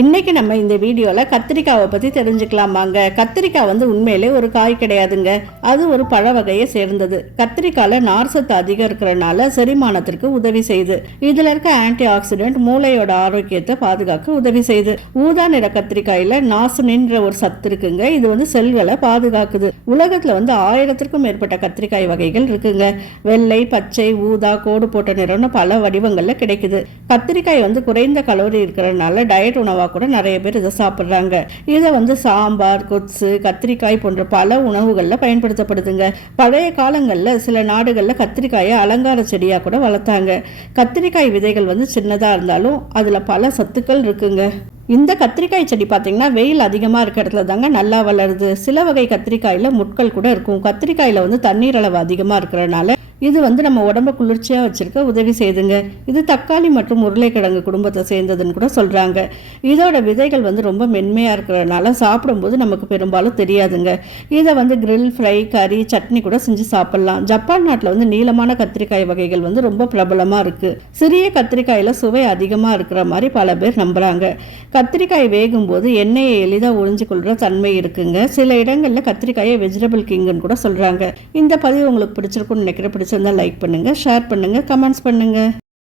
இன்னைக்கு நம்ம இந்த வீடியோவில் கத்திரிக்காவை பற்றி தெரிஞ்சுக்கலாமாங்க. கத்திரிக்காய் வந்து உண்மையிலே ஒரு காய் கிடையாதுங்க. அது ஒரு பழ வகையை சேர்ந்தது. கத்திரிக்காயில் நார் சத்து அதிகம் இருக்கிறனால செரிமானத்திற்கு உதவி செய்யுது. இதில் இருக்க ஆன்டி ஆக்சிடென்ட் மூளையோட ஆரோக்கியத்தை பாதுகாக்க உதவி செய்யுது. ஊதா நிற கத்திரிக்காயில் நாசுனின்ற ஒரு சத்து இருக்குங்க. இது வந்து செல்களை பாதுகாக்குது. உலகத்தில் வந்து 1000க்கும் மேற்பட்ட கத்திரிக்காய் வகைகள் இருக்குங்க. வெள்ளை, பச்சை, ஊதா, கோடு போட்ட நிறம்னு பல வடிவங்களில் கிடைக்குது. கத்திரிக்காய் வந்து குறைந்த கலோரி இருக்கிறதுனால டயட் உணவாக கூட நிறைய பேர் இதை சாப்பிட்றாங்க. இதை வந்து சாம்பார், கொத்து, கத்திரிக்காய் போன்ற பல உணவுகளில் பயன்படுத்தப்படுதுங்க. பழைய காலங்களில் சில நாடுகளில் கத்திரிக்காயை அலங்கார செடியாக கூட வளர்த்தாங்க. கத்திரிக்காய் விதைகள் வந்து சின்னதாக இருந்தாலும் அதில் பல சத்துக்கள் இருக்குங்க. இந்த கத்திரிக்காய் செடி பார்த்தீங்கன்னா வெயில் அதிகமாக இருக்கிற இடத்துல தாங்க நல்லா வளருது. சில வகை கத்திரிக்காயில் முட்கள் கூட இருக்கும். கத்திரிக்காயில் வந்து தண்ணீர் அளவு அதிகமாக இருக்கிறதுனால இது வந்து நம்ம உடம்பை குளிர்ச்சியாக வச்சிருக்க உதவி செய்யுதுங்க. இது தக்காளி மற்றும் உருளைக்கிழங்கு குடும்பத்தை சேர்ந்ததுன்னு கூட சொல்கிறாங்க. இதோட விதைகள் வந்து ரொம்ப மென்மையாக இருக்கிறதுனால சாப்பிடும்போது நமக்கு பெரும்பாலும் தெரியாதுங்க. இதை வந்து கிரில், ஃப்ரை, கறி, சட்னி கூட செஞ்சு சாப்பிட்லாம். ஜப்பான் நாட்டில் வந்து நீளமான கத்திரிக்காய் வகைகள் வந்து ரொம்ப பிரபலமாக இருக்குது. சிறிய கத்திரிக்காயில் சுவை அதிகமாக இருக்கிற மாதிரி பல பேர் நம்புகிறாங்க. கத்திரிக்காய் வேகும் போது எண்ணெயை எளிதாக உறிஞ்சு கொள்கிற தன்மை இருக்குங்க. சில இடங்களில் கத்திரிக்காயை வெஜிடபிள் கிங்குன்னு கூட சொல்கிறாங்க. இந்த பதிவு உங்களுக்கு பிடிச்சிருக்குன்னு நினைக்கிறேன். பிடிச்சிருந்தா லைக் பண்ணுங்கள், ஷேர் பண்ணுங்கள், கமெண்ட்ஸ் பண்ணுங்கள்.